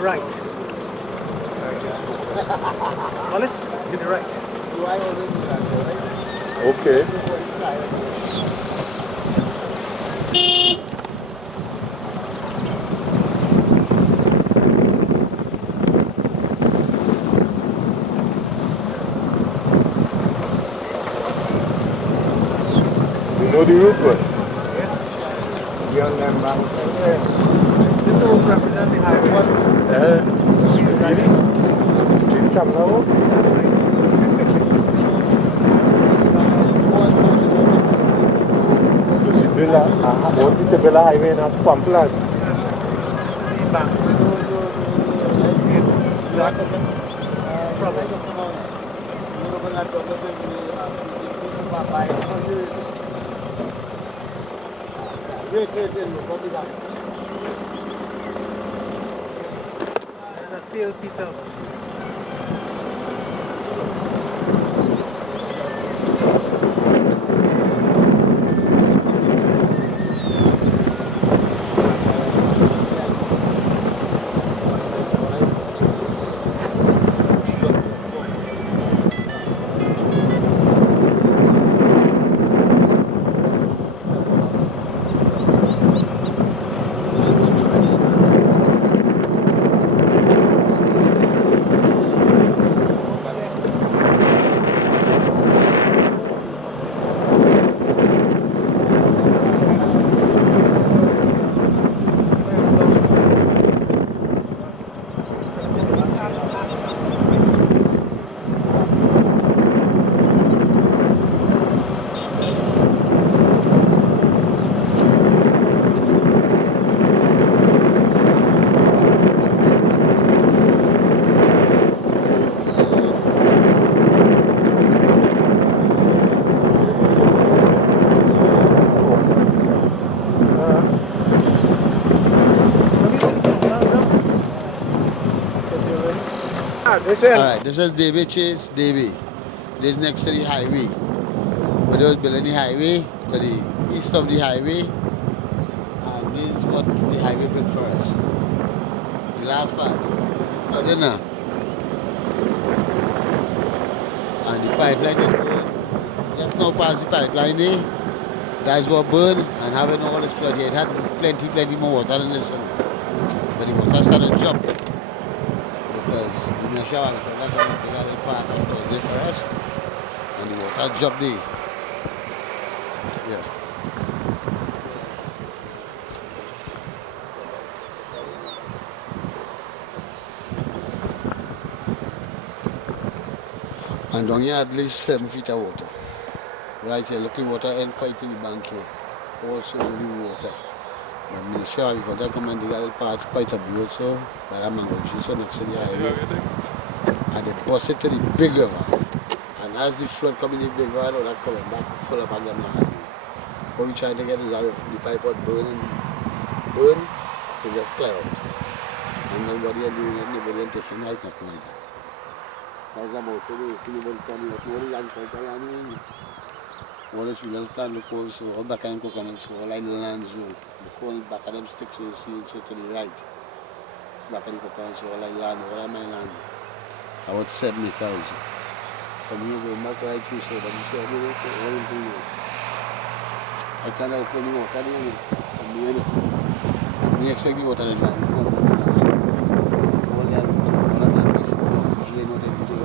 the right. Hollis, to the right. So I already do that, right? Okay. You know the route, man? Yes. Beyond them bank. This will represent the highway. This come now? You see, Bella, I want to Bella Highway in a swamp land. And a field piece of. Alright, this is Debe Chase, Debe. This is next to the highway. But they was building the highway to the east of the highway. And this is what the highway built for us. The last part. Flooding now. And the pipeline is burned. Just now past the pipeline there. Guys were burned and having all this flood here. It had plenty more water than this. But the water started to jump. Because the shower, that's one of the other part of the day for us. And the water dropped there. Yeah. And down here at least 7 feet of water. Right here, look at water and quite to the bank here. Also the water. But I'm sure because they come and the other parts quite a bit also. But I'm going to so next to the highway. And they bust it to the big river. And as the flood coming in the big river, all that coming back full up on them land. What we trying to get is out the pipe out burn, to just clear out. And nobody are doing it, nobody are taking right, nothing like that. That's about it. If you want to come here, land for the land. Wallace Williams plant look also, all back and coconuts, all like the lands, the whole back of them sticks you see it to the right. Back and coconuts, all like land, all my land. About 7 acres. From here going back right through, so that you see everything, so all into you. I can't open the water there from the end. We expect the water to land. All that, all of that is usually not everything.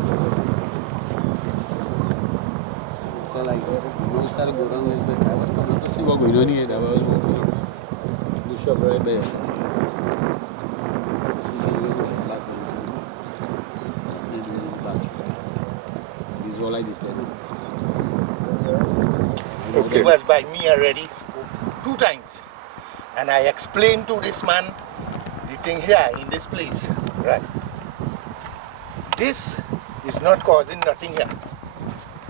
So like, when we started going down a little bit, I was coming to see what going on here. I was walking up the shop right there. See if you go to black ones. These all like the plan. He was by me already 2 times. And I explained to this man the thing here in this place. Right? This is not causing nothing here.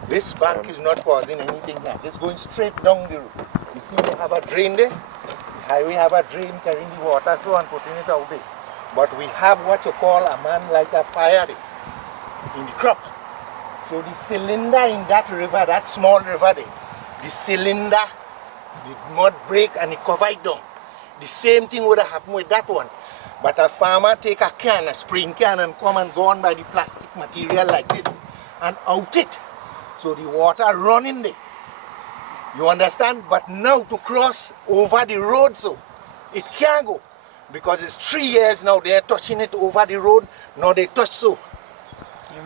This bank is not causing anything here. It's going straight down the road. You see they have a drain there. The highway have a drain carrying the water so and putting it out there. But we have what you call a man like a fire there in the crop. So the cylinder in that river, that small river there, the cylinder, the mud break and it cover it down. The same thing would have happened with that one. But a farmer take a can, a spraying can, and come and go on by the plastic material like this and out it. So the water run in there. You understand? But now to cross over the road, so it can't go. Because it's 3 years now they're touching it over the road. Now they touch so.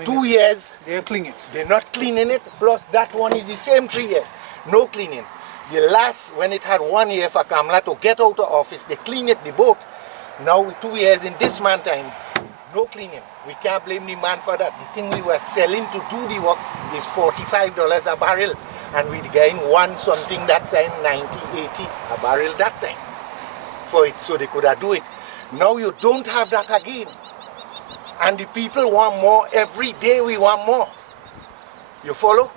2 years. They're cleaning it. They're not cleaning it. Plus that one is the same 3 years. No cleaning. The last, when it had 1 year for Kamla to get out of office, they clean it, the boat. Now 2 years in this man time, no cleaning. We can't blame the man for that. The thing we were selling to do the work is $45 a barrel. And we getting one something that time, 90, 80 a barrel that time for it, so they could have do it. Now you don't have that again. And the people want more. Every day we want more. You follow?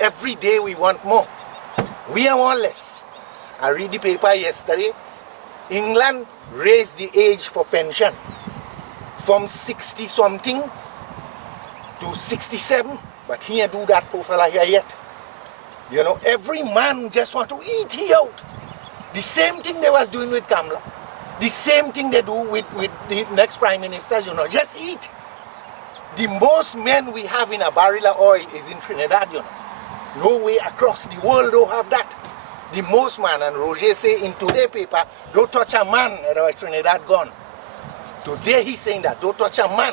Every day we want more. We want less. I read the paper yesterday. England raised the age for pension from 60 something to 67, but he ain't do that poor fella here yet. You know, every man just want to eat he out. The same thing they was doing with Kamla. The same thing they do with the next prime ministers, you know, just eat. The most men we have in a barrel of oil is in Trinidad, you know. No way across the world don't have that. The most man, and Roger say in today's paper, don't touch a man, otherwise Trinidad gone. Today he's saying that, don't touch a man,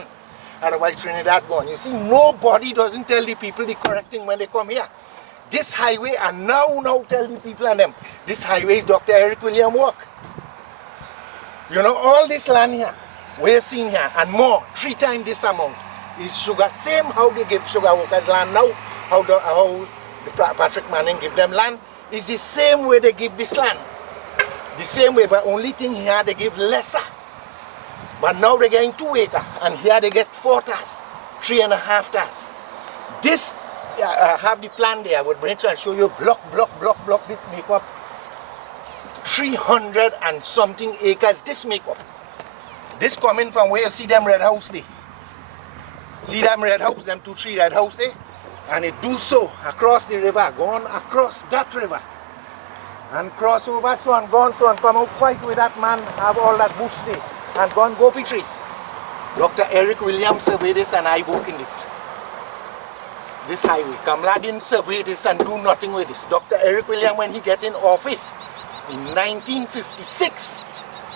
otherwise Trinidad gone. You see, nobody doesn't tell the people the correct thing when they come here. This highway, and now tell the people and them, this highway is Dr. Eric William work. You know, all this land here, we're seeing here, and more, 3 times this amount, is sugar. Same how they give sugar workers land now, how Patrick Manning give them land, is the same way they give this land. The same way, but only thing here, they give lesser. But now they're getting 2 acres, and here they get 4 tas, 3.5 tas. This, I have the plan there. I would bring it and show you block. This make up 300 and something acres. This make up. This coming from where you see them red house there. See them red house, them 2, 3 red house there? And it do so across the river, gone across that river. And cross over so and gone so and come out fight with that man, have all that bush there. And gone gopi trees. Dr. Eric Williams surveyed this and I work in this. This highway. Kamla didn't survey this and do nothing with this. Dr. Eric Williams, when he get in office in 1956,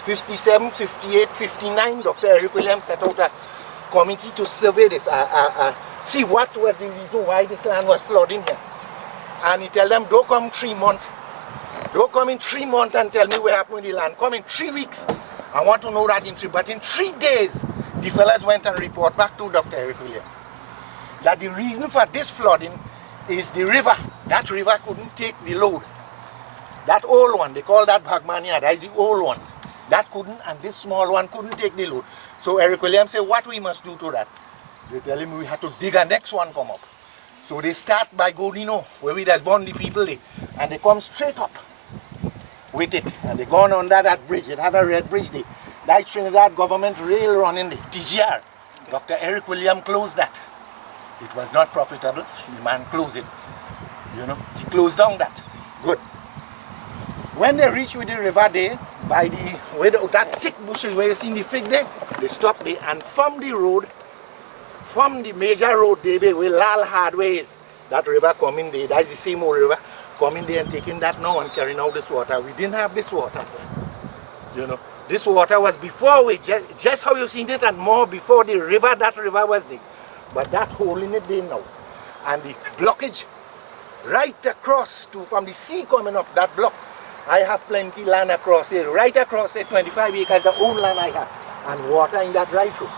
57, 58, 59, Dr. Eric Williams set out a committee to survey this. See what was the reason why this land was flooding here. And he tell them, don't come 3 months. Don't come in 3 months and tell me what happened with the land. Come in 3 weeks. I want to know that in 3. But in 3 days, the fellas went and report back to Dr. Eric Williams that the reason for this flooding is the river. That river couldn't take the load. That old one, they call that Bhagmania, that is the old one. That couldn't, and this small one couldn't take the load. So Eric Williams said, what we must do to that? They tell him we have to dig a next one come up. So they start by Godino, where we just born the people there, and they come straight up with it. And they gone under that bridge. It had a red bridge there. That Trinidad government rail running there, TGR. Dr. Eric Williams closed that. It was not profitable. The man closed it. You know, he closed down that. Good. When they reach with the river there, by the where that thick bushes where you see the fig there, they stop there, and from the road, from the major road Debe, where Lal Hardway is, that river coming there, that's the same old river, coming there and taking that now and carrying out this water. We didn't have this water. You know, this water was before we, just how you seen it, and more before the river, that river was there. But that hole in it there now. And the blockage right across to, from the sea coming up, that block. I have plenty land across here, right across there, 25 acres, the own land I have. And water in that right through.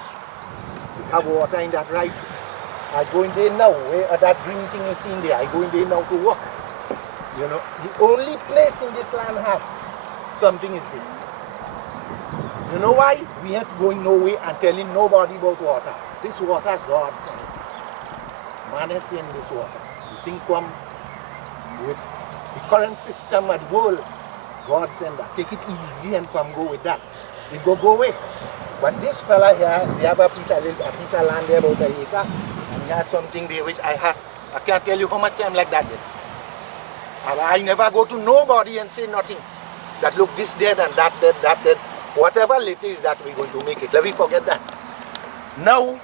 We have water in that right through. I go in there now, where that green thing you see in there, I go in there now to work. You know, the only place in this land have something is there. You know why? We ain't going nowhere and telling nobody about water. This water, God sent it. Man has sent this water. The thing come with the current system of the world. God sent that. Take it easy and come go with that. It go away. But this fella here, they have a piece of land there about 1 acre, and he has something there which I can't tell you how much time like that. I never go to nobody and say nothing. That look, this dead and that dead, that dead. Whatever it is that we're going to make it, let me forget that. Now,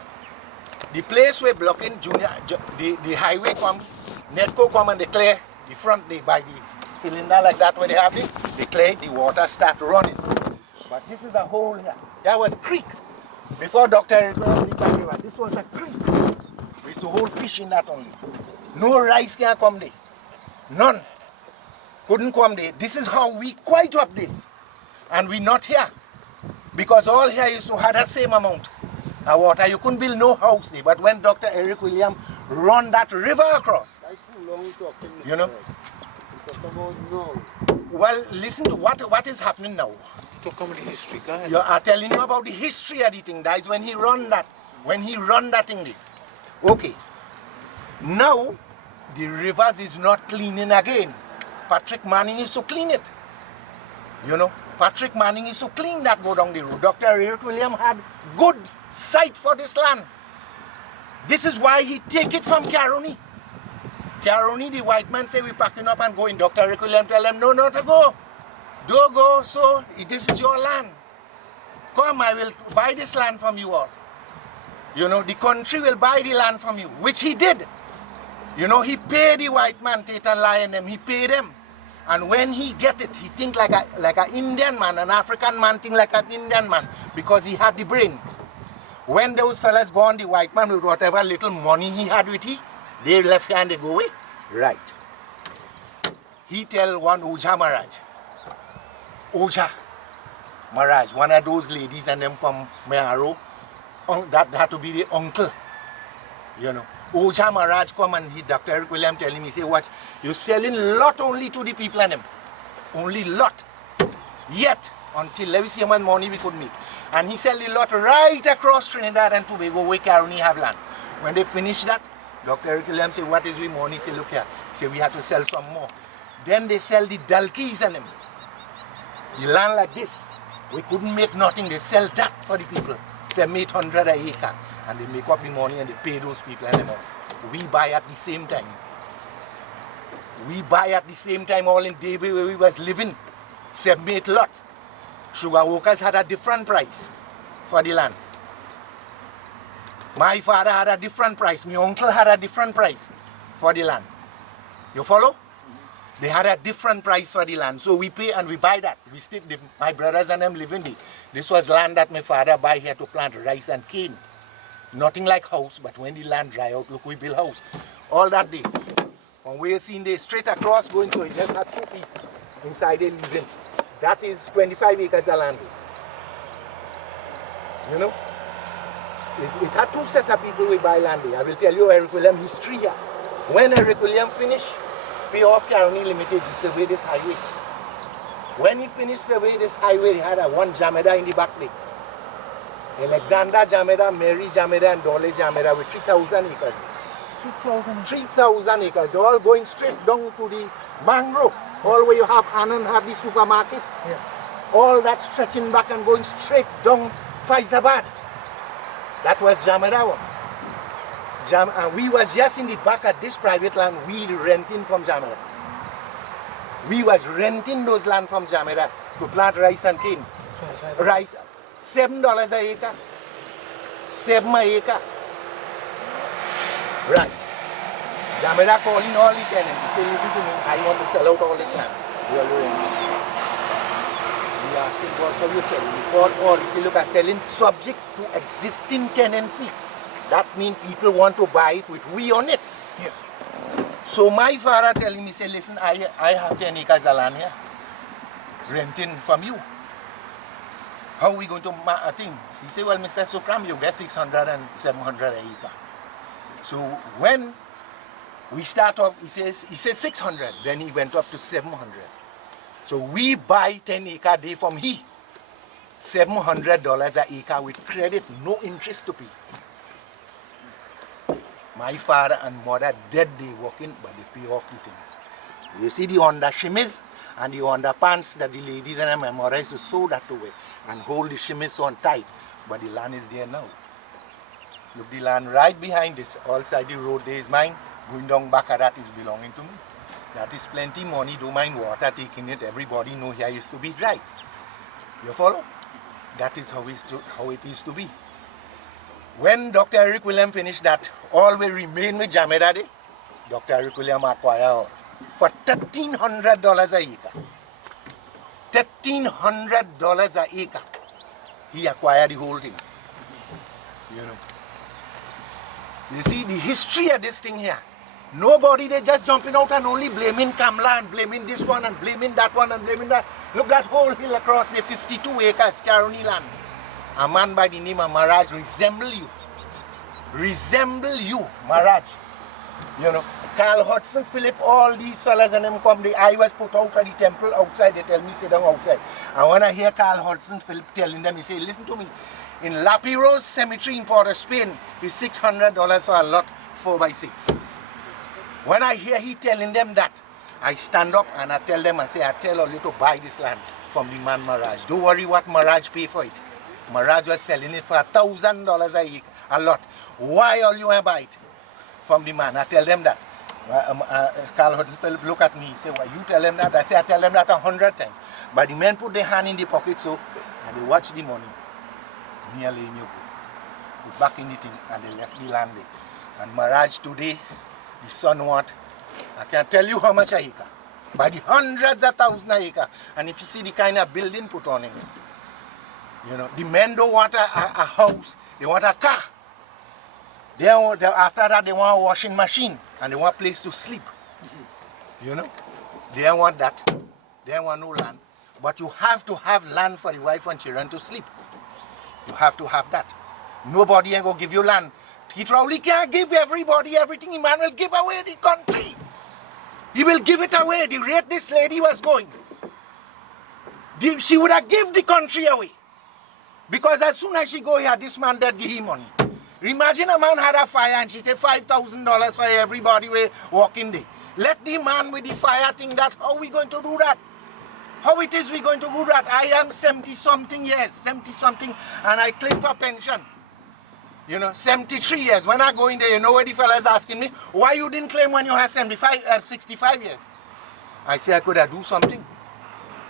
the place we're blocking, the highway come, Netco come and declare the front, they by the cylinder like that where they have it, declare the water start running. But this is a hole here. That was creek. Before Dr. Eric, this was a creek. We used to hold fish in that only. No rice can come there. None. Couldn't come there. This is how we quite up there. And we not here. Because all here used to have the same amount of water. You couldn't build no house there. But when Dr. Eric William run that river across, you know. Well, listen to what is happening now. Talk about the history, go ahead. You are telling you about the history of the thing. That is when he run that thing there. Okay. Now, the rivers is not cleaning again. Patrick Manning is to clean it. You know, Patrick Manning is to clean that go down the road. Dr. Eric William had good sight for this land. This is why he take it from Caroni. Caroni, the white man say we packing up and going. Dr. Eric William tell them, no, not to go. Don't go, so this is your land. Come, I will buy this land from you all. You know, the country will buy the land from you, which he did. You know, he paid the white man, Tate and Lion them, he paid them. And when he get it, he think like an Indian man, an African man think like an Indian man, because he had the brain. When those fellas gone, the white man with whatever little money he had with him, they left here and they go away. Right. He tell one Oja Maharaj, one of those ladies and them from Mayaro, that had to be the uncle, you know. Oja Maharaj come and he, Dr. Eric William tell him, he say, what, you're selling lot only to the people and them. Only lot. Yet, until let me see how much money we could make. And he sell the lot right across Trinidad and Tobago where Caroni have land. When they finish that, Dr. Eric William say, what is we money? He say, look here. He say, we have to sell some more. Then they sell the Dalkeys and them. The land like this, we couldn't make nothing. They sell that for the people. Say 800 an acre. And they make up the money and they pay those people and them off. We buy at the same time. We buy at the same time all in Debe where we was living. 7-8 lot. Sugar workers had a different price for the land. My father had a different price. My uncle had a different price for the land. You follow? They had a different price for the land. So we pay and we buy that. We still, my brothers and them live in there. This was land that my father buy here to plant rice and cane. Nothing like house, but when the land dry out, look, we build house. All that day. When we seen they straight across going, so it just had 2 pieces inside they losing. That is 25 acres of land. You know? It had 2 set of people we buy land there. I will tell you Eric William history here. When Eric William finished, pay off Caroni Limited, he surveyed this highway. When he finished surveying this highway, he had a one Jameda in the back there. Alexander Jameda, Mary Jameda, and Dolly Jameda with 3,000 acres. 3,000 acres. They're all going straight down to the mangrove. All where you have Anand, have the supermarket. Yeah. All that stretching back and going straight down Faizabad. That was Jameda one. We was just in the back of this private land, we renting from Jameda. We was renting those land from Jameda to plant rice and cane. Rice, $7 an acre. 7 an acre. Right. Jameda calling all the tenants. He said, listen to me, I want to sell out all this land. We are renting. We asking for so you selling. We called all. He said, look, I'm selling subject to existing tenancy. That means people want to buy it with we on it. Yeah. So my father telling me, say, listen, I have 10 acres of land here, renting from you. How are we going to think? He said, well, Mr. Sukram, you get 600 and 700 an acre. So when we start off, he says 600, then he went up to 700. So we buy 10 acre day from he, $700 an acre with credit, no interest to pay. My father and mother dead they working, but they pay off the thing. You see the under shimmies and the underpants that the ladies and my mother used to sew that to wear and hold the shimmies on tight, but the land is there now. Look, the land right behind this, all side the road there is mine, going down back of that is belonging to me. That is plenty money, don't mind water taking it, everybody know here used to be dry. You follow? That is how it is to be. When Dr. Eric William finished that, all will remain with Jamedade. Dr. Eric William acquired all for $1,300 a acre. $1,300 a acre. He acquired the whole thing. You know. You see the history of this thing here. Nobody, they just jumping out and only blaming Kamla and blaming this one and blaming that one and blaming that. Look that whole hill across the 52 acres, Caroni land. A man by the name of Maharaj resemble you. Resemble you, Maharaj. You know, Carl Hudson, Philip, all these fellas and them come. I was put out of the temple outside. They tell me sit down outside. And when I hear Carl Hudson, Philip telling them, he say, listen to me. In Lapiros Cemetery in Port of Spain, is $600 for a lot 4x6. When I hear he telling them that, I stand up and I tell them, I say, I tell all you to buy this land from the man Maharaj. Don't worry what Maharaj pay for it. Maharaj was selling it for $1,000 a lot. Why all you want to buy it from the man? I tell them that. Carl Hudson look at me, he say, why you tell them that? I say, I tell them that 100 times. But the men put their hand in the pocket so, and they watch the money. Nearly in your book. Put back in the thing, and they left the land there. And Maharaj today, the son what? I can't tell you how much a acre. By the hundreds of thousands of acre. And if you see the kind of building put on it, you know, the men don't want a house, they want a car. After that, they want a washing machine and they want a place to sleep. You know, they don't want that. They don't want no land. But you have to have land for the wife and children to sleep. You have to have that. Nobody ain't gonna give you land. He probably can't give everybody everything. Man will give away the country. He will give it away. The rate this lady was going, she would have given the country away. Because as soon as she go here, this man that give him money. Imagine a man had a fire and she said $5,000 for everybody walking there. Let the man with the fire think that, how are we going to do that? How it is we going to do that? I am 70-something years, 70-something, and I claim for pension. You know, 73 years. When I go in there, you know what the fellas asking me? Why you didn't claim when you had 65 years? I say I could have do something.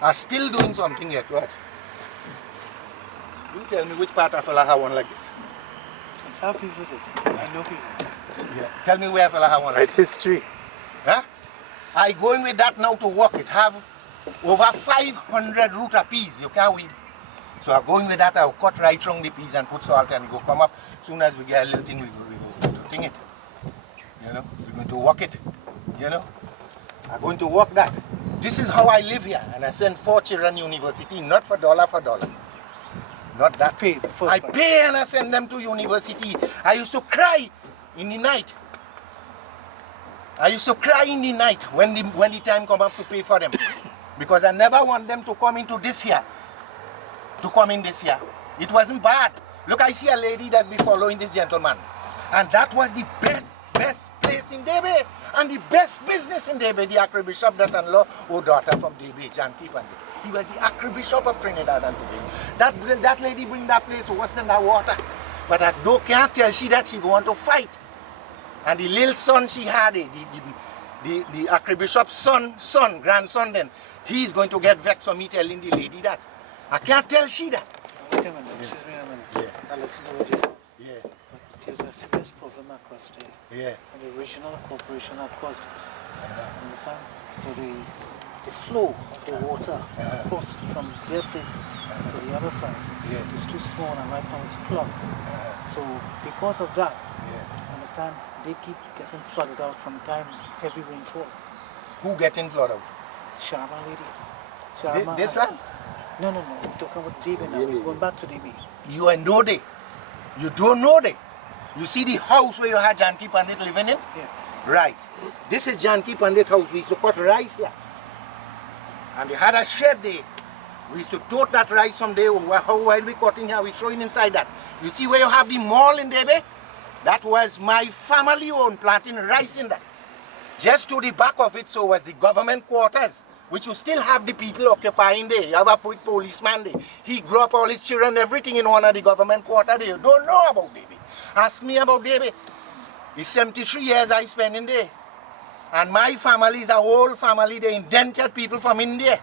I'm still doing something yet. What? You tell me which part of a fella have one like this. It's how people it is. I know people. Yeah. Tell me where a fella have one like It's this. history. Huh? I going with that now to work it. Have over 500 root of peas. You can't weed. So I'm going with that. I'll cut right from the peas and put salt and go come up. As soon as we get a little thing, we go to thing it. You know, we're going to work it. You know, I'm going to work that. This is how I live here. And I send 4 children to university, not for dollar. Not that. I pay and I send them to university. I used to cry in the night. I used to cry in the night when the time come up to pay for them. Because I never want them to come into this here. To come in this here. It wasn't bad. Look, I see a lady that be following this gentleman. And that was the best place in Debe. And the best business in Debe. The Archbishop daughter-in-law or daughter from Debe, John Clifton. He was the Archbishop of Trinidad and Tobago. That lady bring that place worse than that water. But I can't tell she that she going to fight. And the little son she had, the Archbishop's grandson then, he's going to get vexed for me telling the lady that. I can't tell she that. Wait a minute, excuse me a minute. Yeah. I listen to what you said. Yeah. But there's a serious problem across there. Yeah. And the regional corporation have caused it. Understand? So the flow of the water crossed from their place to the other side. Yeah. It is too small and right now it's clogged. So because of that, understand, they keep getting flooded out from time heavy rainfall. Who getting flooded out? Sharma lady. Sharma. This land? No. We're talking about Debe now. We're going back to Debe. You are know they. You don't know they. You see the house where you had Janki Pandit living in? Yeah. Right. This is Janki Pandit house. We used to cut rice here. And they had a shed there. We used to tote that rice from there. While we cutting here, we throwing inside that. You see where you have the mall in Debe? That was my family owned, planting rice in that. Just to the back of it, so was the government quarters, which you still have the people occupying there. You have a policeman there. He grew up all his children, everything in one of the government quarters there. You don't know about Debe. Ask me about Debe. It's 73 years I spent in there. And my family is a whole family. They indented people from India.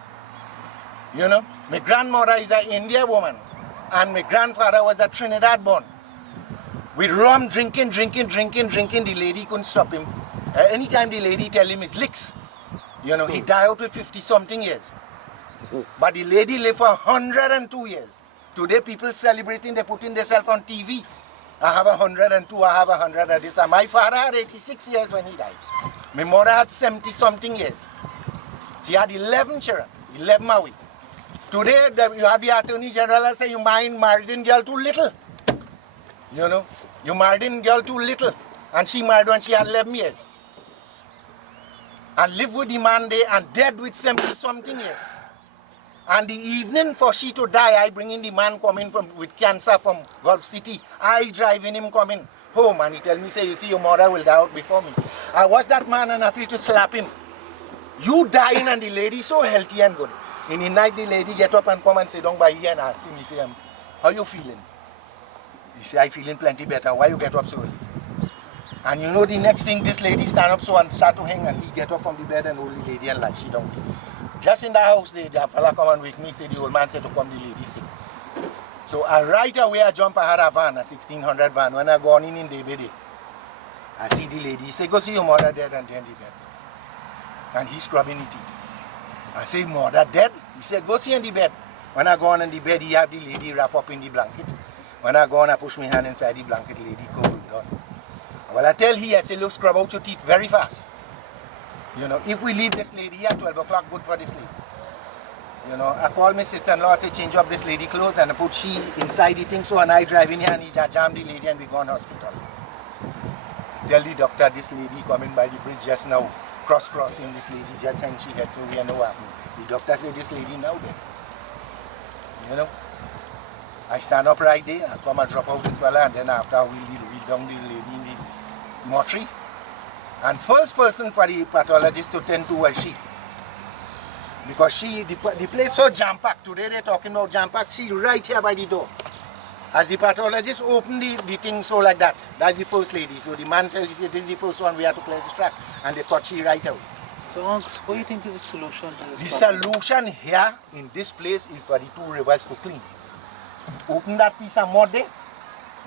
You know, my grandmother is an Indian woman. And my grandfather was a Trinidad born. With rum, drinking. The lady couldn't stop him. Anytime the lady tell him his licks, you know, he died out with 50-something years. But the lady lived for 102 years. Today people celebrating, they're putting themselves on TV. I have 102, I have 100 of this. And my father had 86 years when he died. My mother had 70-something years. He had 11 children, 11 away. Today, you have the Attorney General say you married in girl too little. You know, you married in girl too little. And she married when she had 11 years. And lived with the man there and dead with 70-something years. And the evening for she to die, I bring in the man coming with cancer from Gulf City. I driving him coming home and he tell me, say, you see, your mother will die out before me. I watch that man and I feel to slap him. You dying and the lady so healthy and good. In the night, the lady get up and come and sit down by here and ask him, he say, how you feeling? He say, I feeling plenty better. Why you get up so early? And you know the next thing, this lady stand up so and start to hang and he get up from the bed and hold the lady and like she down there. Just in the house, the fella come and wake me, say the old man said to come, the lady sick. So right away I jump, I had a van, a 1600 van. When I go on in Debe, I see the lady. He say, go see your mother dead and then the bed. And he's scrubbing the teeth. I say, mother dead? He said, go see in the bed. When I go on in the bed, he have the lady wrap up in the blanket. When I go on, I push my hand inside the blanket, lady cold, done. Well, I tell he, I say, look, scrub out your teeth very fast. You know, if we leave this lady here at 12 o'clock, good for this lady. You know, I call my sister-in-law, I say, change up this lady clothes and I put she inside the thing, so and I drive in here and he jam the lady and we go on hospital. Tell the doctor, this lady coming by the bridge just now, crossing, this lady just hang she head, so we know what happened. The doctor said, this lady now dead. You know, I stand up right there, I come and drop out this fella and then after we down the lady in the mortuary. And first person for the pathologist to tend to was she. Because the place so jam-packed. Today they're talking about jam-packed. She's right here by the door. As the pathologist opened the thing so like that, that's the first lady. So the man tells you, this is the first one, we have to clear this track. And they cut she right out. So Unks, what do you think is the solution to this The problem? solution here in this place is for the two rivers to clean. Open that piece of mud there,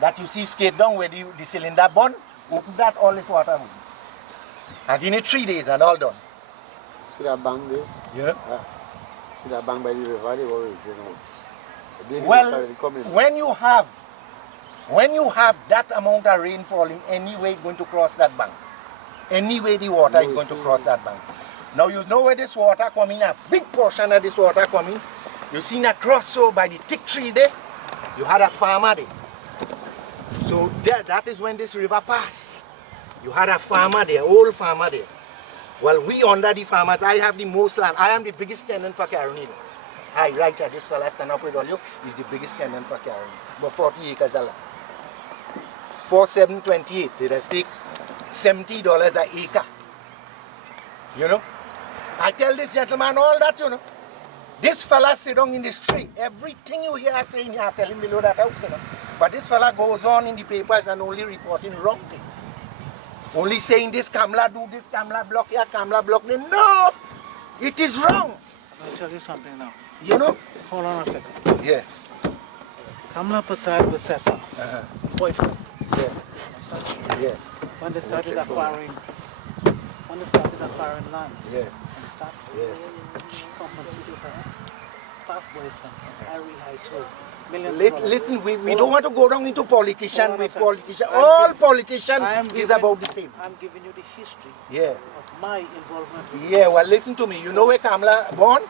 that you see skate down where the cylinder burn. Open that, all this water will. And give it 3 days and all done. See that bank there? Yeah. See that bank by the river, they always say no. Well, when you have that amount of rain falling, anyway going to cross that bank. Anyway the water is going to cross that bank. Now you know where this water coming, a big portion of this water coming. You see across so by the thick tree there, you had a farmer there. So that is when this river passed. You had a farmer there, old farmer there. Well, we under the farmers, I have the most land. I am the biggest tenant for Carolina. I right at this fella stand up with all you, is the biggest tenant for Carolina. About 40 acres of land. 4728, they just take $70 an acre. You know? I tell this gentleman all that, you know. This fella sit down in the street. Everything you hear saying here, tell him below that house, you know. But this fella goes on in the papers and only reporting wrong thing. Only saying this Kamla do this, Kamla block here, Kamla block there. No! It is wrong. I'll tell you something now. You know? Hold on a second. Yeah. Kamla Prasad was Sessa, boyfriend. Yeah. Yeah. When they started acquiring lands. Yeah. And started she compensated her past boyfriend, Harry High School. Listen, we don't want to go down into politician with politician. All politician is about the same. I'm giving you the history Yeah. of my involvement with Yeah, well listen to me. You know where Kamla born?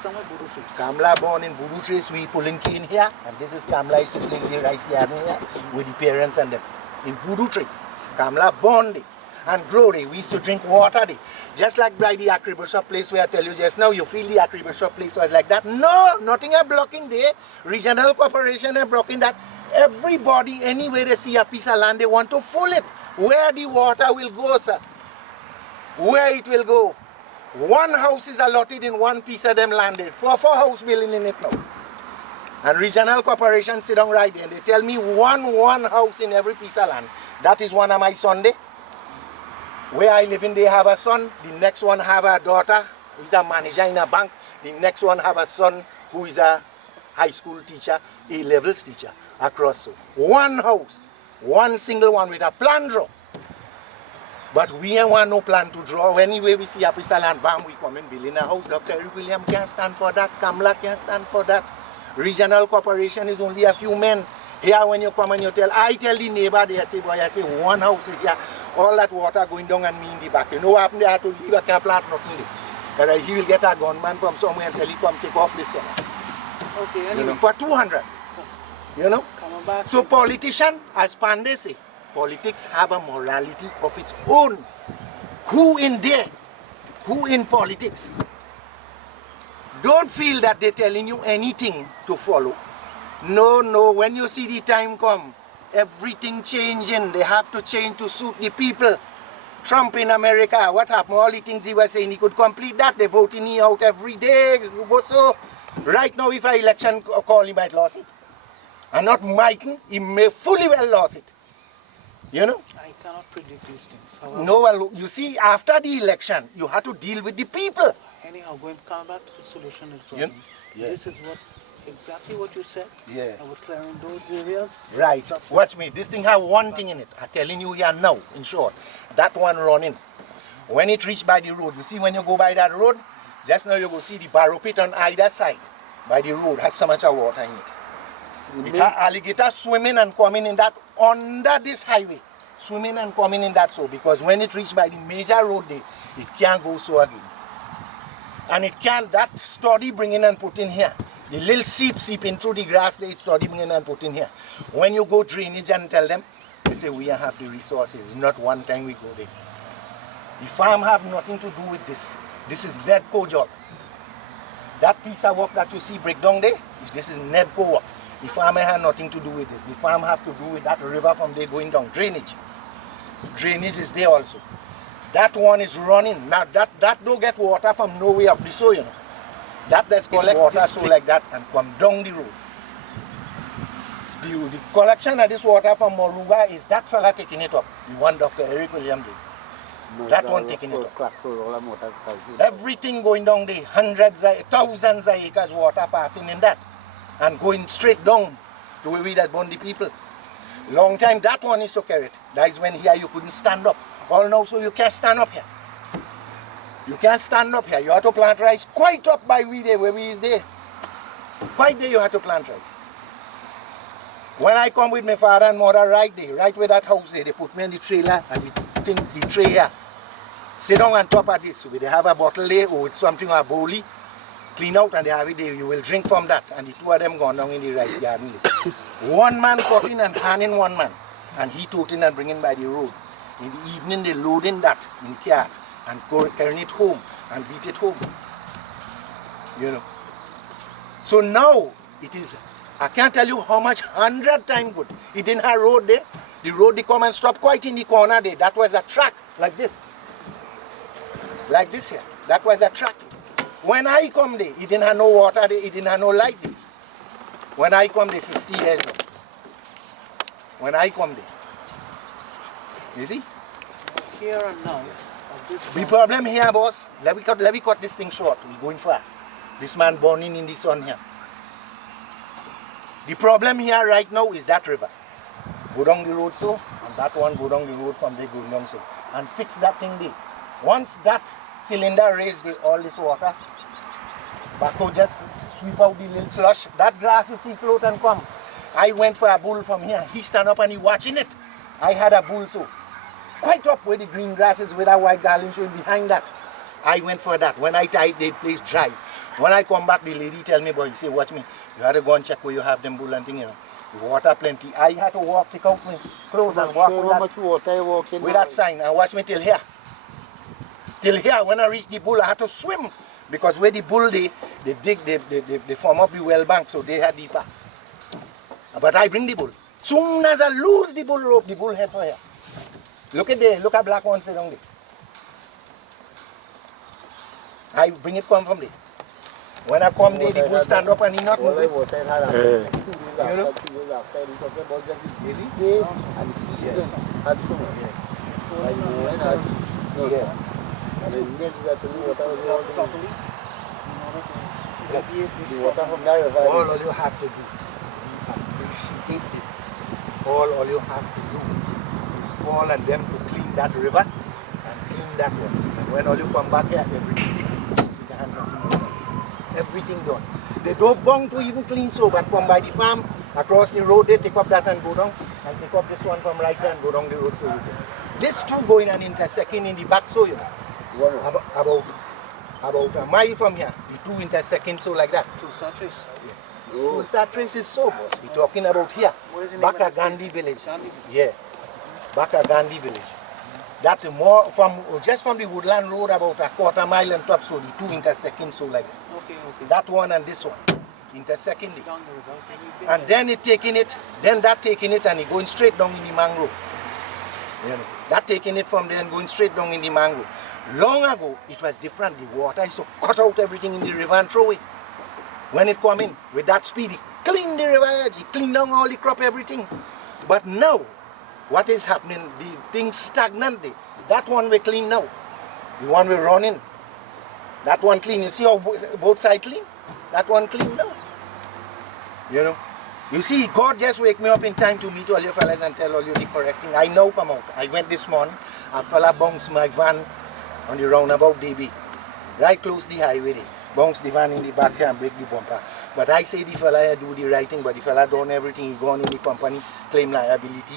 somewhere Budu Trees. Kamla born in Budu Trace. We pulling cane here. And this is Kamla used to play the rice garden here with the parents and them. In Budu Trace. Kamla born there. And grow there. We used to drink water there. Just like by the agriculture place where I tell you just now, you feel the agriculture place was like that. No, nothing are blocking there. Regional corporation are blocking that. Everybody, anywhere they see a piece of land, they want to full it. Where the water will go, sir. Where it will go. One house is allotted in one piece of them landed. Four house building in it now. And regional corporation sit down right there. And they tell me one house in every piece of land. That is one of my son there. Where I live in, they have a son. The next one have a daughter who is a manager in a bank. The next one have a son who is a high school teacher, A-levels teacher across. So one house, one single one with a plan draw. But we ain't want no plan to draw. Anyway, we see a piece of land, bam, we come in building a house. Dr. Eric William can't stand for that. Kamla can't stand for that. Regional corporation is only a few men. Here when you come and you tell, I tell the neighbor, they say, boy, I say one house is here. All that water going down and me in the back. You know what happened? They had to leave, I can't plant nothing there. But he will get a gunman from somewhere and tell he come take off this. Okay, anyway. You know, for 200. You know? Coming back. So politician, as Pandey say, politics have a morality of its own. Who in there? Who in politics? Don't feel that they're telling you anything to follow. No, no, when you see the time come, everything changing, they have to change to suit the people. Trump in America, what happened? All the things he was saying, he could complete that. They're voting him out every day. So, right now, if an election call, he might lose it. And not mightn't, he may fully well lose it. You know? I cannot predict these things. However, No, well, you see, after the election, you have to deal with the people. anyhow, come back to the solution of the Yeah. problem. Yeah. This is exactly what you said. Yeah. I would clear in those areas. Right. Just Watch me. This thing have one thing in it. I'm telling you here now, in short. That one running. When it reach by the road, you see when you go by that road, just now you go see the barrow pit on either side. By the road has so much of water in it. It has alligators swimming and coming in that under this highway. Swimming and coming in that so because when it reach by the major road there, it can't go so again. And it can't, that study bring in and put in here. The little seep in through the grass, they study bring in and put in here. When you go drainage and tell them, they say we have the resources, not one time we go there. The farm have nothing to do with this. This is NEDCO job. That piece of work that you see break down there, this is NEDCO work. The farmer has nothing to do with this. The farm have to do with that river from there going down, drainage. Drainage is there also. That one is running. Now that don't get water from nowhere up the soil, you know. That does collect water so like that and come down the road. The collection of this water from Moruba is that fella taking it up. The one Dr. Eric William did. That one taking it up. Everything going down there, hundreds, thousands of acres water passing in that. And going straight down to where we that born the people. Long time that one is to carry it. That is when here you couldn't stand up. All now so you can't stand up here. You can't stand up here. You have to plant rice quite up by we there where we is there. Quite there you have to plant rice. When I come with my father and mother right there, right where that house there, they put me in the trailer and we think the tray here. Sit down on top of this. They have a bottle there or with something or a bowlie. Clean out and they have it there. You will drink from that. And the two of them gone down in the rice garden. One man cutting and panning one man. And he toting and bringing by the road. In the evening they loading that in car and carrying it home and beat it home. You know. So now it is, I can't tell you how much 100 times good. It didn't have road there. The road they come and stop quite in the corner there. That was a track like this. Like this here. That was a track. When I come there, it didn't have no water there, it didn't have no light there. When I come there 50 years now. When I come there. You see? Here and now. The problem here, boss, let me cut this thing short. We're going far. This man burning in the sun here. The problem here right now is that river. Go down the road so, and that one go down the road from there, go down so. And fix that thing there. Once that cylinder raised all this water, Baco just sweep out the little slush. That grass you see float and come. I went for a bull from here. He stand up and he watching it. I had a bull so. Quite up where the green grass is with a white garland showing behind that. I went for that. When I tied the place dry. When I come back, the lady tell me, boy, he say, watch me. You have to go and check where you have them bull and thing, you know. The water plenty. I had to walk, take out my clothes and walk with that, much water you walk in with that sign and watch me till here. Till here, when I reach the bull, I had to swim. Because where the bull, they dig, they form up the well bank, so they had deeper. But I bring the bull. Soon as I lose the bull rope, the bull head for here. Look at there, look at black one sit down there. I bring it come from there. When I come there, the bull stand up and he not moving. You know? The water from that river. All you have to do, appreciate this. All you have to do is call on them to clean that river and clean that one. And when all you come back here, everything done. Everything done. They don't bong to even clean so, but from by the farm, across the road, they take up that and go down, and take up this one from right there and go down the road so you can. This two going and intersecting in the back so, you know. About a mile from here, the two intersecting so like that. To surface. Full start trace is so, boss. We're talking about here. What is the name of Baka this Gandhi place? village. Gandhi. Yeah. Baka Gandhi village. That more from just from the woodland road about a quarter mile and top, so the two intersecting so like that. Okay. That one and this one. Intersecting it. Down the river. Can you And then it taking it, then that taking it and it going straight down in the mangrove. You know, that taking it from there and going straight down in the mangrove. Long ago, it was different. The water used to cut out everything in the river and throw it. When it come in with that speed, it clean the river edge, it clean down all the crop, everything. But now, what is happening? The thing stagnant. That one we clean now. The one we running. That one clean. You see how both sides clean? That one clean now. You know. You see, God just wake me up in time to meet all you fellas and tell all you the correct thing. I now come out. I went this morning. A fella bounced my van on the roundabout Debe. Right close the highway there. Bounce the van in the back here and break the bumper. But I say the fella here do the right thing, but the fella done everything. He gone in the company, claim liability,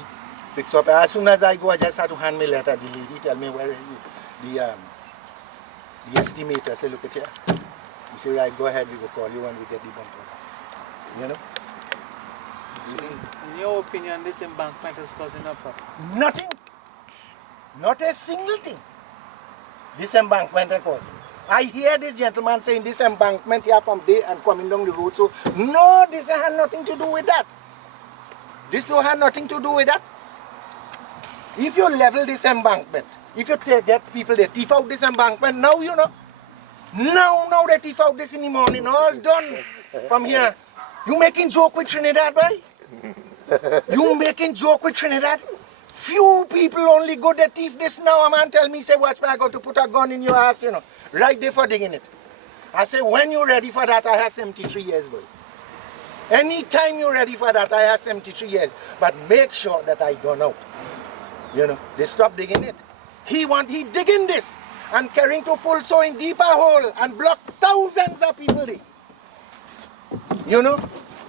fix up. As soon as I go, I just had to hand me letter. The lady tell me where the estimator say, look at here. He say, right, go ahead, we will call you when we get the bumper. You know? So in your opinion, this embankment is causing a problem? Nothing. Not a single thing. This embankment is causing. I hear this gentleman saying this embankment here from there and coming down the road. So, no, this has nothing to do with that. This don't have nothing to do with that. If you level this embankment, if you get people, they thief out this embankment, now you know. Now they thief out this in the morning, all done from here. You making joke with Trinidad, boy? You making joke with Trinidad? Few people only go to thief this now. A man tell me, say, watch me, I got to put a gun in your ass, you know. Right there for digging it. I say, when you're ready for that, I have 73 years, boy. Anytime you're ready for that, I have 73 years. But make sure that I don't out. You know, they stop digging it. He digging this and carrying to full so in deeper hole and block thousands of people there. You know,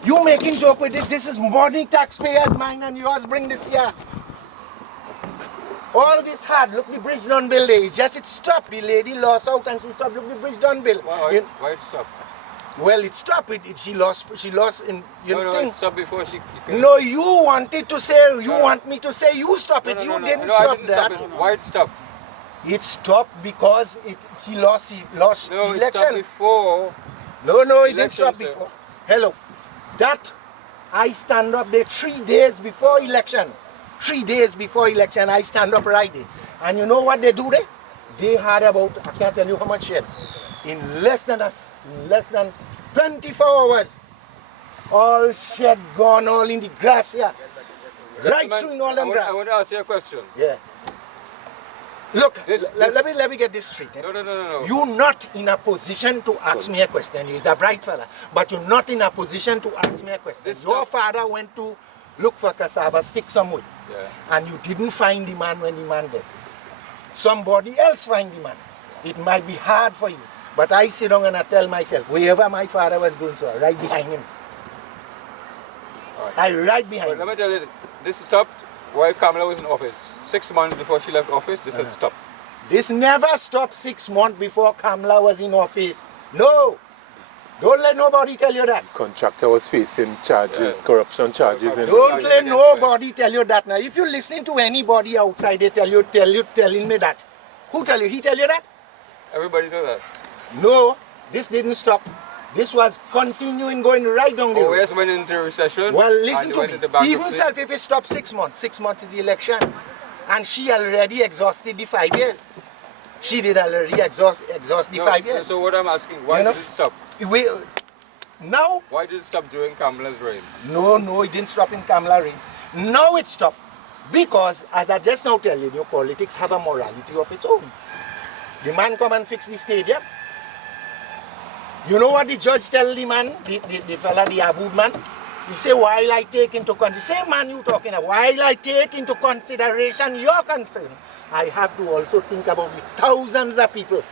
you making joke with it. This is money taxpayers' mine and yours bring this here. All this hard, look the bridge done build there. It's just it stopped. The lady lost out and she stopped. Look the bridge done build. Why it stopped? Well, it stopped. She lost in It stopped before she... No, you wanted to say, want me to say you stop it. You didn't stop that. Stop it. Why it stopped? It stopped because she lost the election. It stopped before. No, it didn't stop before. Hello. That, I stand up there 3 days before election. 3 days before election, I stand up right there. And you know what they do there? They had about, I can't tell you how much shed. In less than 24 hours, all shed gone, all in the grass here. Right through in all them grass. I want to ask you a question. Yeah. Look, let me get this straight. Eh? No. You're not in a position to ask me a question. You're a bright fella. But you're not in a position to ask me a question. Your father went to look for cassava stick somewhere. Yeah. And you didn't find the man when the man died. Somebody else find the man. It might be hard for you. But I sit down and I tell myself, wherever my father was going, so I right behind him. Right. I right behind him. Let me tell you, this stopped while Kamala was in office. 6 months before she left office, this has stopped. This never stopped 6 months before Kamala was in office. No. Don't let nobody tell you that. Contractor was facing charges, corruption charges. Don't let nobody tell you that. Now, if you listen to anybody outside, they telling me that. Who tell you? He tell you that? Everybody know that. No, this didn't stop. This was continuing, going right down the road. Yes, went into recession. Well, listen to me. Even self, if it stopped 6 months, 6 months is the election. And she already exhausted the 5 years. She did already exhaust the 5 years. So what I'm asking, why did it stop? Now? Why did it stop during Kamala's reign? No, it didn't stop in Kamala's reign. Now it stopped. Because, as I just now tell you, politics have a morality of its own. The man come and fix the stadium. You know what the judge tell the man, the fella, the Abud man? He say, while I take into consideration, same man you talking about, while I take into consideration your concern, I have to also think about the thousands of people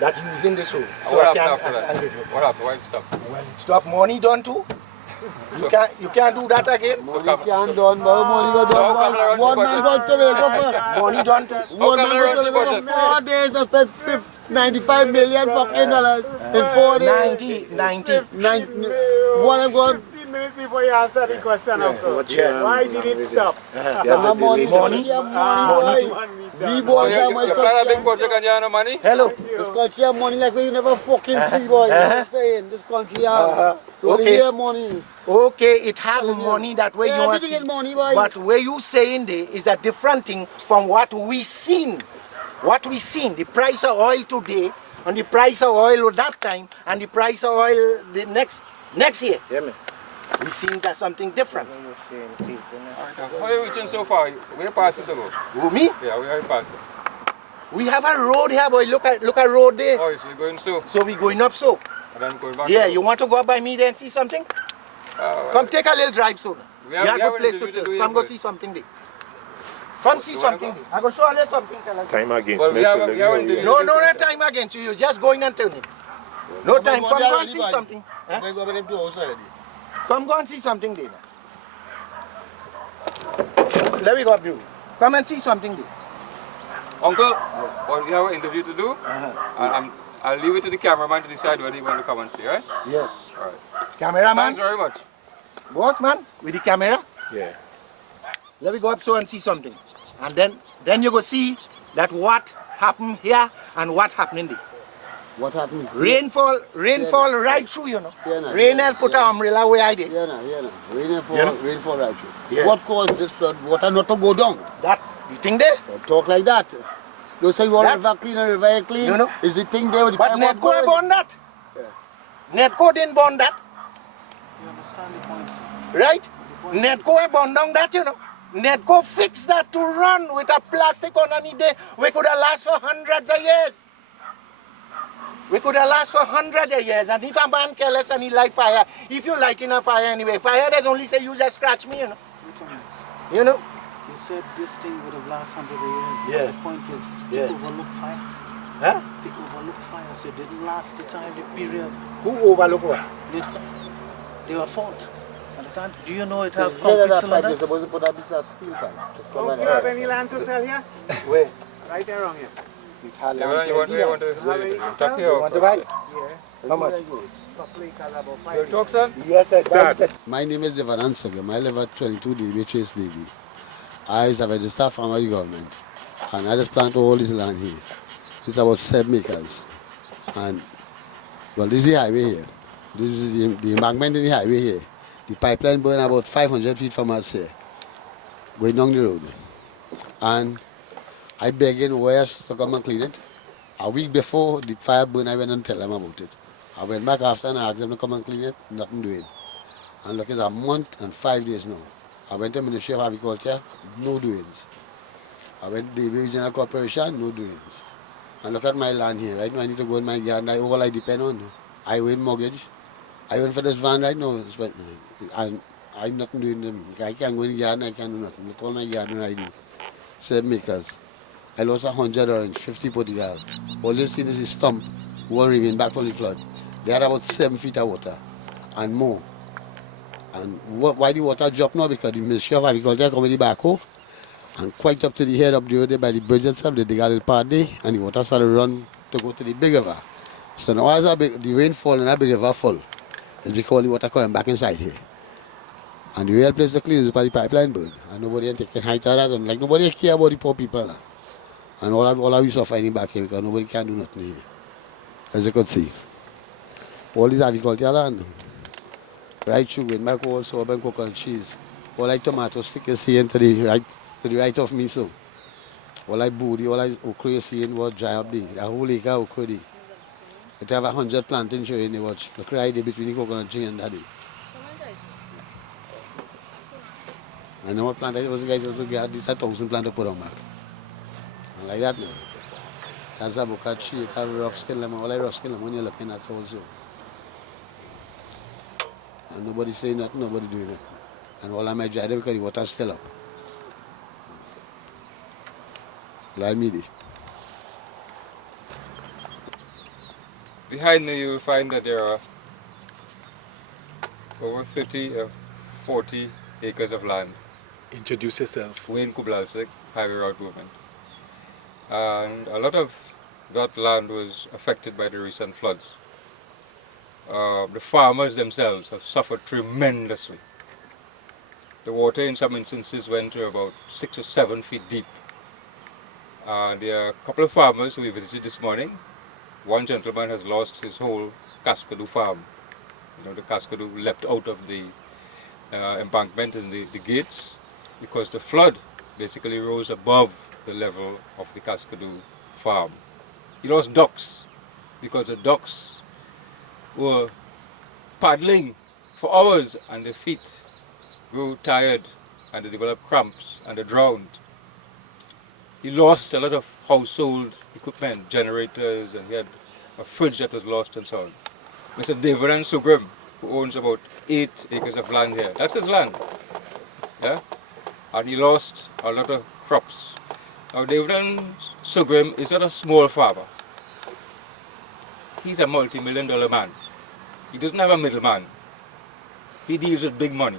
that using this road. So I can't. What happened? Why it stopped? Well, it stop. Money done too. You can't do that again. Money can't done, but money go done. One man go to Jamaica Money done too. One man go to Jamaica for 4 days and spend $95 million fucking dollars in 4 days. 90. One I'm going. Minutes before you answer the question, uncle. Why did it stop? Money. We bought that much. You plan a big project and you have no money? Hello. This country have money like you never fucking see, boy. You know what I'm saying? This country have only money. Okay, it has money that way you want everything is money, boy. But where you saying there is a different thing from what we seen. What we seen, the price of oil today, and the price of oil at that time, and the price of oil the next year. Yeah, man. We seen that something different. How are you reaching so far? Where you passing to go? Who, me? Yeah, where are you passing? We have a road here, boy. Look at road there. Oh, so you're going so? So we going up so. And then going back? Yeah, you want to go up by me there and see something? Come take a little drive soon. We have a good place to do. Come go see something there. Come see something there. I go show you something. Time against Well, me. No time against you. Just going and turning. No time. Come go and see something. Come go and see something there. Let me go up you. Come and see something there. Uncle, well, we have an interview to do. I'll leave it to the cameraman to decide whether you want to come and see, right? Yeah. All right. Cameraman. Thanks very much. Boss man, with the camera. Yeah. Let me go up so and see something. And then you go see that what happened here and what happened there. What happened? Rainfall right through, you know. Rain and put an umbrella where I did. Rainfall right through. Yeah. What caused this flood water not to go down? That, you think there? Don't talk like that. Don't say you want river clean and river clean. No. Is the thing there with the But pipe Netco going? born that. Netco didn't born that. You understand the point, sir? Right? Netco born down that, you know. Netco fixed that to run with a plastic underneath there. We could have last for hundreds of years. We could have last for hundreds of years. And if a man careless and he light fire, if you lighting a fire anyway, fire does only say you just scratch me, you know. Wait a minute. You know? You said this thing would have lasted 100 years. Yeah. The point is, Yeah. they overlooked fire. Huh? They overlooked fire, so it didn't last the time, the period. Who overlook what? They were fault. Understand? Do you know it The have head of concrete that pipe, you're cylinders? supposed to put up this steel pipe. to come Don't and- you have any land to sell here? Where? Right there around here. Yeah, you want to talk here? You want to buy? Yeah. How much? Roughly about You 5 talk, son? Yes, I start. My name is Devan Ansagam. I live at 22 Debe, Chase Debe. I is a registered farmer of the government. And I just plant all this land here. It's about 7 acres. And, well, this is the highway here. This is the embankment in the highway here. The pipeline burn about 500 feet from us here, going down the road. And I begging wires to come and clean it. A week before the fire burned, I went and tell them about it. I went back after and I asked them to come and clean it, nothing doing. And look, it's a month and 5 days now. I went to the Ministry of Agriculture, no doings. I went to the Regional Corporation, no doings. And look at my land here. Right now I need to go in my garden. All I depend on. I own mortgage. I own for this van right now. And I'm nothing doing them. I can't go in the garden, I can't do nothing. Look all my garden I do. 7 acres. I lost 100 orange, 50 Portugal. All you see is a stump, one remain back from the flood. They had about 7 feet of water and more. And why the water dropped now? Because the Ministry of Agriculture come with the backhoe and quite up to the head up the road there by the bridge itself, they dig a little part there and the water started to run to go to the big river. So now as the rainfall and that big river fall, it's because the water coming back inside here. And the real place to clean is by the pipeline burn. And nobody ain't taking height of that. And like nobody care about the poor people now. And all of we suffering back here because nobody can do nothing here. As you could see. All these agricultural land. Right through with my cold soap and coconut cheese. All like tomato stickers here to the right of me so. All like booty, all like okra seeing what dry up there. The whole acre of okra there. It have 100 plantains showing the watch. Look right there between the coconut tree and that day. I know what plant I was guys also get this 1,000 plant to put on back. Like that now. As a avocado tree, it have rough skin lemon, all the rough skin lemon you're looking at also. And nobody saying that, nobody doing it. And all I might dry them because the water's still up. Like me. Behind me you will find that there are over 30 or 40 acres of land. Introduce yourself. Wayne Kublalsik, Highway Route Movement. And a lot of that land was affected by the recent floods. The farmers themselves have suffered tremendously. The water in some instances went to about 6 or 7 feet deep. There are a couple of farmers who we visited this morning. One gentleman has lost his whole Cascadoo farm. You know, the Cascadoo leapt out of the embankment and the gates because the flood basically rose above the level of the Cascadoo farm. He lost ducks because the ducks were paddling for hours and their feet grew tired and they developed cramps and they drowned. He lost a lot of household equipment, generators, and he had a fridge that was lost and so on. Mr. David Sugrim, who owns about 8 acres of land here, that's his land. Yeah? And he lost a lot of crops. Now David Sugrim is not a small farmer. He's a multi-million-dollar man. He doesn't have a middleman. He deals with big money.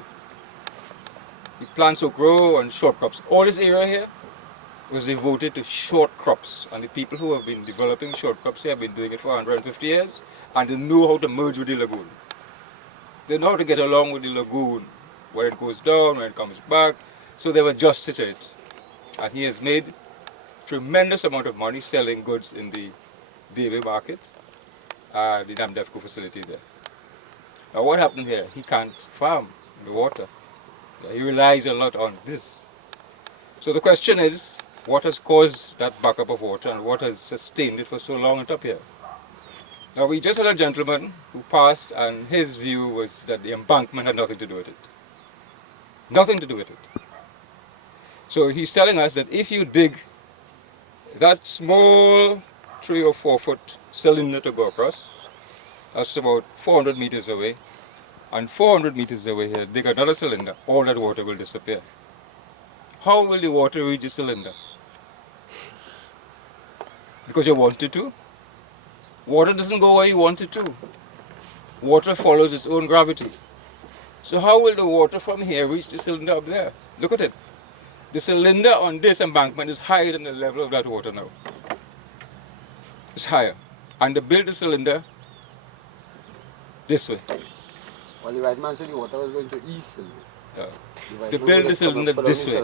He plants okra and short crops. All this area here was devoted to short crops, and the people who have been developing short crops here have been doing it for 150 years, and they know how to merge with the lagoon. They know how to get along with the lagoon, where it goes down, when it comes back, so they've adjusted to it. And he has made tremendous amount of money selling goods in the Debe market, the Namdefco facility there. Now what happened here? He can't farm the water. He relies a lot on this. So the question is, what has caused that backup of water and what has sustained it for so long on top here? Now we just had a gentleman who passed and his view was that the embankment had nothing to do with it. Nothing to do with it. So he's telling us that if you dig that small 3 or 4 foot cylinder to go across, that's about 400 meters away, and 400 meters away here, dig another cylinder, all that water will disappear. How will the water reach the cylinder? Because you want it to. Water doesn't go where you want it to. Water follows its own gravity. So how will the water from here reach the cylinder up there? Look at it. The cylinder on this embankment is higher than the level of that water now. It's higher. And they built the cylinder this way. Well, the white man said the water was going to east. They built the cylinder this way.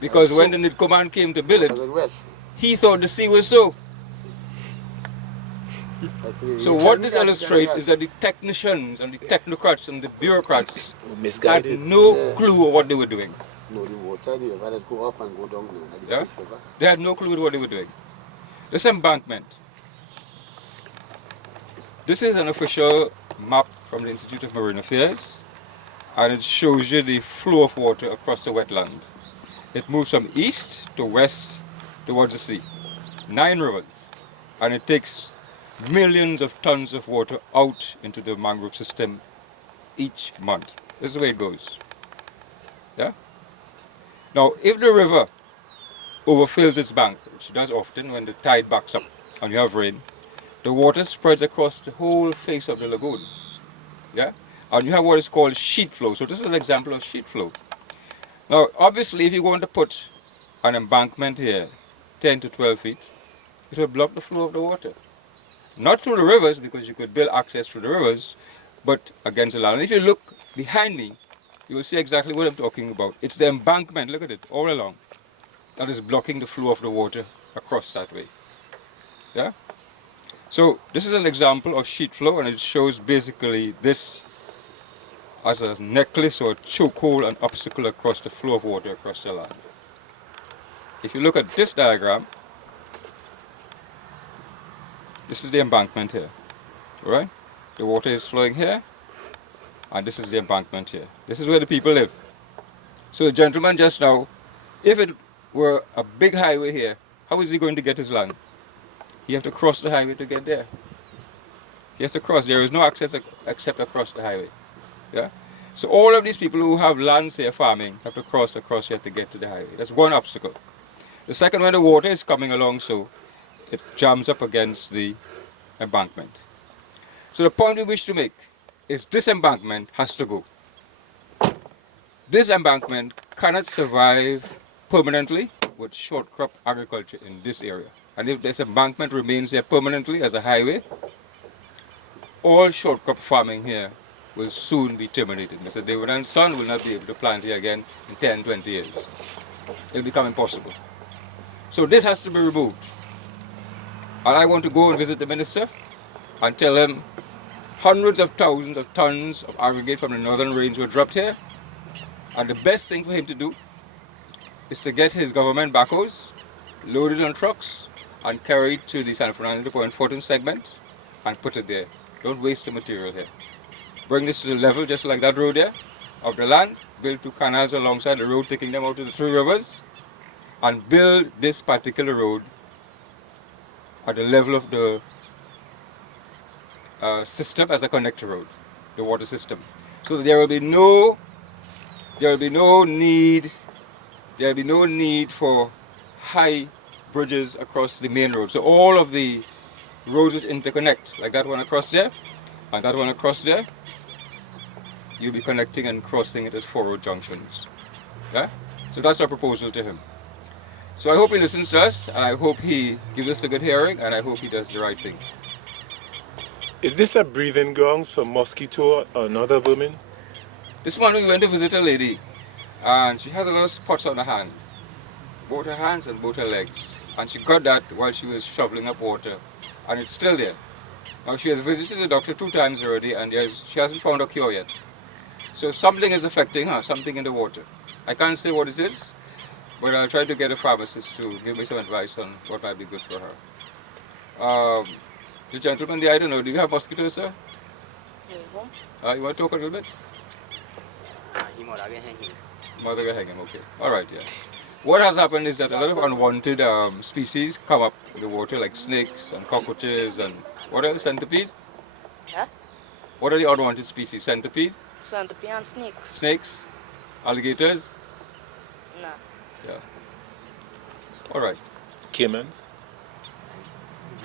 Because when the NID command came to build it, he thought the sea was so. So what this illustrates is that the technicians and the technocrats and the bureaucrats had no clue of what they were doing. No, the water, the river go up and go down. Yeah? They had no clue of what they were doing. This embankment. This is an official map from the Institute of Marine Affairs, and it shows you the flow of water across the wetland. It moves from east to west towards the sea. 9 rivers. And it takes millions of tons of water out into the mangrove system each month. This is the way it goes. Yeah? Now, if the river overfills its bank, which it does often when the tide backs up and you have rain, the water spreads across the whole face of the lagoon. Yeah? And you have what is called sheet flow. So this is an example of sheet flow. Now, obviously, if you want to put an embankment here, 10 to 12 feet, it will block the flow of the water. Not through the rivers, because you could build access through the rivers, but against the land. And if you look behind me, you will see exactly what I'm talking about. It's the embankment, look at it, all along, that is blocking the flow of the water across that way. Yeah? So this is an example of sheet flow, and it shows basically this as a necklace or a chokehold, an obstacle across the flow of water across the land. If you look at this diagram, this is the embankment here, right? The water is flowing here, and this is the embankment here. This is where the people live. So the gentleman just now, if it were a big highway here, how is he going to get his land? he has to cross the highway to get there. He has to cross. There is no access except across the highway. Yeah? So all of these people who have lands here farming have to cross across here to get to the highway. That's one obstacle. The second, when the water is coming along, so it jams up against the embankment. So the point we wish to make is this embankment has to go. This embankment cannot survive permanently with short crop agriculture in this area. And if this embankment remains here permanently as a highway, all short crop farming here will soon be terminated. Mr. David and Son will not be able to plant here again in 10, 20 years. It will become impossible. So this has to be removed. And I want to go and visit the minister and tell him hundreds of thousands of tons of aggregate from the northern range were dropped here. And the best thing for him to do is to get his government backhoes loaded on trucks and carried to the San Fernando Point Fortin segment and put it there. Don't waste the material here. Bring this to the level just like that road there of the land, build 2 canals alongside the road taking them out to the 3 rivers, and build this particular road at the level of the system as a connector road, the water system. So there will be no need for high bridges across the main road. So all of the roads which interconnect, like that one across there, and that one across there, you'll be connecting and crossing it as 4 road junctions. Okay? So that's our proposal to him. So I hope he listens to us, and I hope he gives us a good hearing, and I hope he does the right thing. Is this a breeding ground for mosquito or another vermin? This morning we went to visit a lady, and she has a lot of spots on her hand, both her hands and both her legs. And she got that while she was shoveling up water, and it's still there. Now she has visited the doctor 2 times already, and she hasn't found a cure yet. So something is affecting her, something in the water. I can't say what it is, but I'll try to get a pharmacist to give me some advice on what might be good for her. The gentleman there, I don't know, do you have mosquitoes, sir? You want to talk a little bit? Mother hang him, okay. Alright, yeah. What has happened is that a lot of unwanted species come up in the water, like snakes and cockroaches and what else? Centipede? Huh? What are the unwanted species? Centipede? Centipede and snakes. Snakes? Alligators? No. Yeah. Alright. Cayman?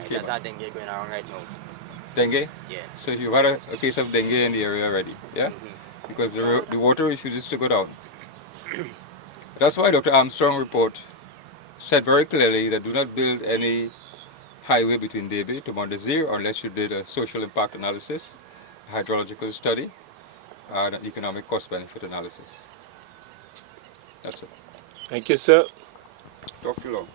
There's a dengue going around right now. Dengue? Yeah. So you had a case of dengue in the area already, yeah? Because the water refuses to go down. That's why Dr. Armstrong's report said very clearly that do not build any highway between Debe to Mon Desir unless you did a social impact analysis, a hydrological study, and an economic cost-benefit analysis. That's it. Thank you, sir. Talk too long.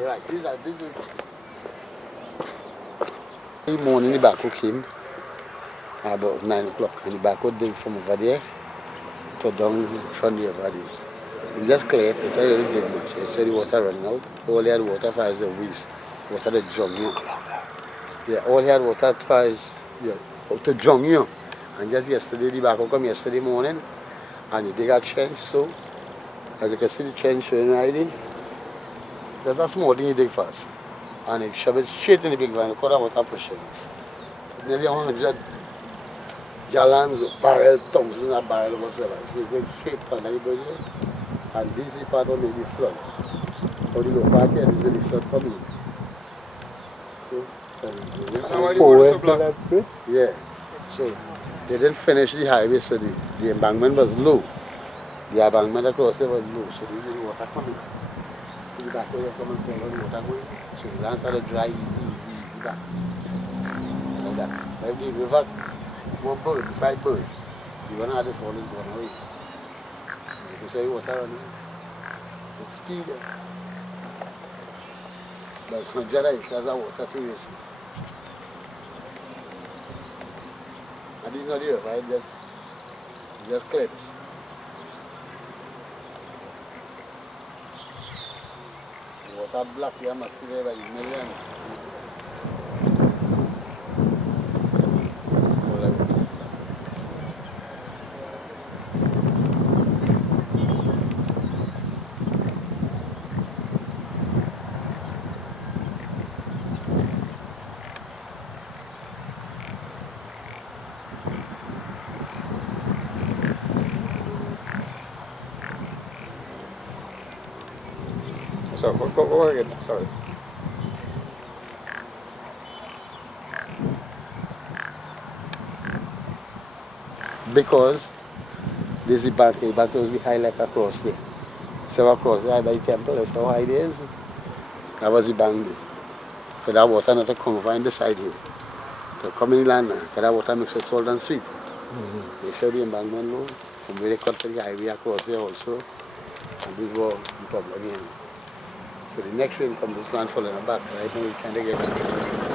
Right, this is morning the backhoe came about 9 o'clock, and the backhoe dig from over there to down from the over there. It just cleared, it really did much. They said the water running out. All he had water for is the weeks, water the drum here. Yeah, all he had water for is to drum here. And just yesterday, the backhoe come yesterday morning, and he dig a trench, so as you can see the trench showing right in. There's a small thing he dig first, and he shove it straight in the big van, cut out water pressure. Nearly 100 gallons, barrel, thousands of barrels, whatever. So it's going straight on everybody, and this is part of the flood. So the low part here is where the flood coming. So, yeah. So they didn't finish the highway, so the embankment was low. The embankment across there was low, so the water coming. The back way come and pull on the water going. So the land started dry easy back. that. But if the river one bird, 5 birds, you want to have this one is going away. If you say water on it, it's speed. But it's not Jedi, because I water previously. And this is not here, right? Just clips. Water black here must be there by millions. So, go again, sorry. Because this is back will be high like across there. So across there by the temple, that's how high it is. That was the bank there. So that water not to come over in the side here. To come in the land now, because that water makes it salt and sweet. They saw the embankment low, from where they cut the highway across there also. And this was the problem again. So the next rain comes, this land falling back, right? Now we can't get it.